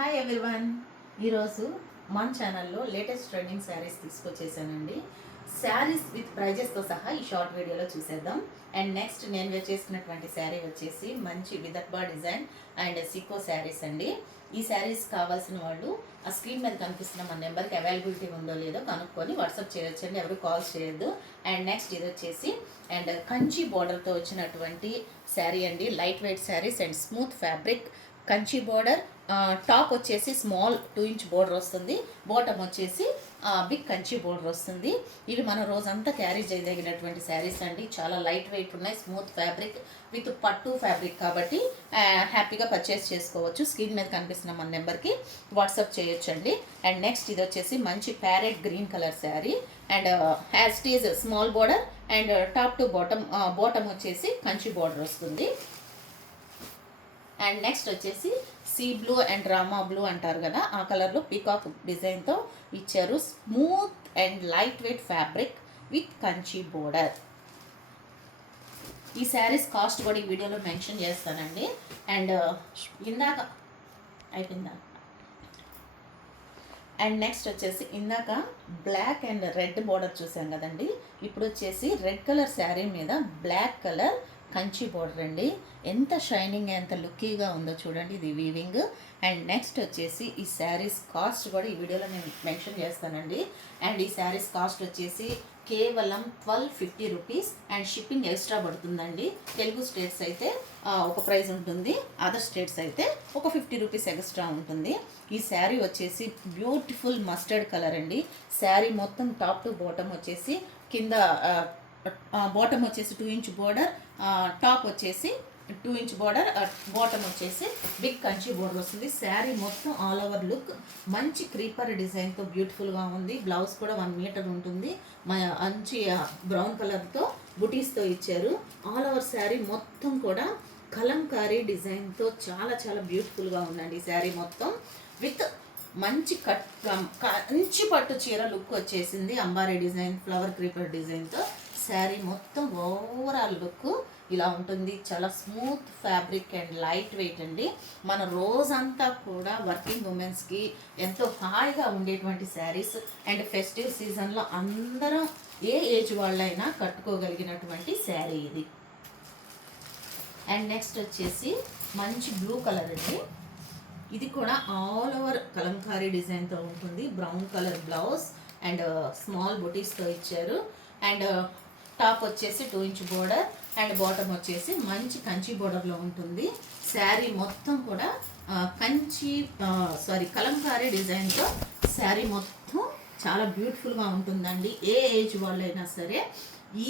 Hi everyone. ఈరోజు మన ఛానల్లో లేటెస్ట్ ట్రెండింగ్ శారీస్ తీసుకొచ్చేసానండి. శారీస్ విత్ ప్రైజెస్తో సహా ఈ షార్ట్ వీడియోలో చూసేద్దాం. అండ్ నెక్స్ట్ నేను వేర్ చేసుకున్నటువంటి శారీ వచ్చేసి మంచి Vidarbha design and Sikoa saris అండి. ఈ శారీస్ కావాల్సిన వాళ్ళు ఆ స్క్రీన్ మీద కనిపిస్తున్న మన నెంబర్కి అవైలబిలిటీ ఉందో లేదో కనుక్కొని వాట్సాప్ చేయొచ్చండి, ఎవరు కాల్స్ చేయొద్దు. అండ్ నెక్స్ట్ ఇది వచ్చేసి అండ్ కంచి బార్డర్తో వచ్చినటువంటి శారీ అండి. Light weight saris and smooth fabric Kanchi border. Top వచ్చేసి స్మాల్ 2 ఇంచ్ బోర్డర్ వస్తుంది, బాటమ్ వచ్చేసి బిగ్ కంచి బోర్డర్ వస్తుంది. ఇవి మన రోజంతా క్యారీ చేయదగినటువంటి శారీస్ అండి. చాలా లైట్ వెయిట్ ఉన్నాయి, స్మూత్ ఫ్యాబ్రిక్ విత్ పట్టు ఫ్యాబ్రిక్ కాబట్టి హ్యాపీగా పర్చేస్ చేసుకోవచ్చు. స్క్రీన్ మీద కనిపిస్తున్న మన నెంబర్కి వాట్సాప్ చేయొచ్చండి. అండ్ నెక్స్ట్ ఇది వచ్చేసి మంచి parrot green colour sari and has it is small border and top to bottom వచ్చేసి కంచి బోర్డర్ వస్తుంది. అండ్ నెక్స్ట్ వచ్చేసి sea blue and Rama blue అంటారు కదా, ఆ కలర్లో పీకాక్ డిజైన్తో ఇచ్చారు. Smooth and light weight fabric with Kanchi border. ఈ శారీస్ కాస్ట్ కూడా ఈ వీడియోలో మెన్షన్ చేస్తానండి. అండ్ ఇందాక అయిపోయిందా. అండ్ నెక్స్ట్ వచ్చేసి ఇందాక బ్లాక్ అండ్ రెడ్ బోర్డర్ చూసాం కదండి, ఇప్పుడు వచ్చేసి రెడ్ కలర్ శారీ మీద బ్లాక్ కలర్ కంచి బోర్డర్ అండి. ఎంత షైనింగ్ ఎంత లుక్కీగా ఉందో చూడండి, ఇది వీవింగ్. అండ్ నెక్స్ట్ వచ్చేసి ఈ శారీస్ కాస్ట్ కూడా ఈ వీడియోలో నేను మెన్షన్ చేస్తానండి. అండ్ ఈ శారీస్ కాస్ట్ వచ్చేసి కేవలం 1250 రూపీస్ అండ్ షిప్పింగ్ ఎక్స్ట్రా పడుతుందండి. తెలుగు స్టేట్స్ అయితే ఒక ప్రైస్ ఉంటుంది, అదర్ స్టేట్స్ అయితే ఒక 50 రూపీస్ ఎక్స్ట్రా ఉంటుంది. ఈ శారీ వచ్చేసి బ్యూటిఫుల్ మస్టర్డ్ కలర్ అండి. శారీ మొత్తం టాప్ టు బాటమ్ వచ్చేసి కింద బాటమ్ వచ్చేసి 2 ఇంచ్ బోర్డర్, టాప్ వచ్చేసి 2 ఇంచ్ బోర్డర్, బాటమ్ వచ్చేసి బిగ్ కంచి బోర్డర్ వస్తుంది. శారీ మొత్తం ఆల్ ఓవర్ లుక్ మంచి క్రీపర్ డిజైన్తో బ్యూటిఫుల్గా ఉంది. బ్లౌజ్ కూడా 1 మీటర్ ఉంటుంది, మంచి బ్రౌన్ కలర్తో బుటీస్తో ఇచ్చారు. ఆల్ ఓవర్ శారీ మొత్తం కూడా కలంకారీ డిజైన్తో చాలా చాలా బ్యూటిఫుల్గా ఉందండి. ఈ శారీ మొత్తం విత్ మంచి కంచి పట్టు చీర లుక్ వచ్చేసింది. అంబారీ డిజైన్ ఫ్లవర్ క్రీపర్ డిజైన్తో శారీ మొత్తం ఓవరాల్ లుక్ ఇలా ఉంటుంది. చాలా smooth fabric and light weight అండి. మన రోజంతా కూడా వర్కింగ్ ఉమెన్స్కి ఎంతో హాయిగా ఉండేటువంటి శారీస్ అండ్ ఫెస్టివ్ సీజన్లో అందరం ఏ ఏజ్ వాళ్ళైనా కట్టుకోగలిగినటువంటి శారీ ఇది. అండ్ నెక్స్ట్ వచ్చేసి మంచి బ్లూ కలర్ అండి. ఇది కూడా ఆల్ ఓవర్ కలంకారీ డిజైన్తో ఉంటుంది. Brown colour blouse and small బుటీస్తో ఇచ్చారు. అండ్ టాప్ వచ్చేసి 2 ఇంచ్ బోర్డర్ అండ్ బాటమ్ వచ్చేసి మంచి కంచి బోర్డర్లో ఉంటుంది. శారీ మొత్తం కూడా కలంకారీ డిజైన్తో శారీ మొత్తం చాలా బ్యూటిఫుల్గా ఉంటుందండి. ఏ ఏజ్ వాళ్ళైనా సరే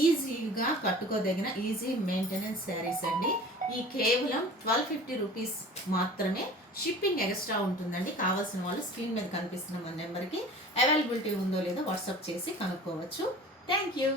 ఈజీగా కట్టుకోదగిన ఈజీ మెయింటెనెన్స్ శారీస్ అండి. ఈ కేవలం 1250 రూపీస్ మాత్రమే. షిప్పింగ్ ఎక్స్ట్రా ఉంటుందండి. కావాల్సిన వాళ్ళు స్క్రీన్ మీద కనిపిస్తున్న మన నెంబర్కి అవైలబిలిటీ ఉందో లేదో వాట్సాప్ చేసి కనుక్కోవచ్చు. Thank you.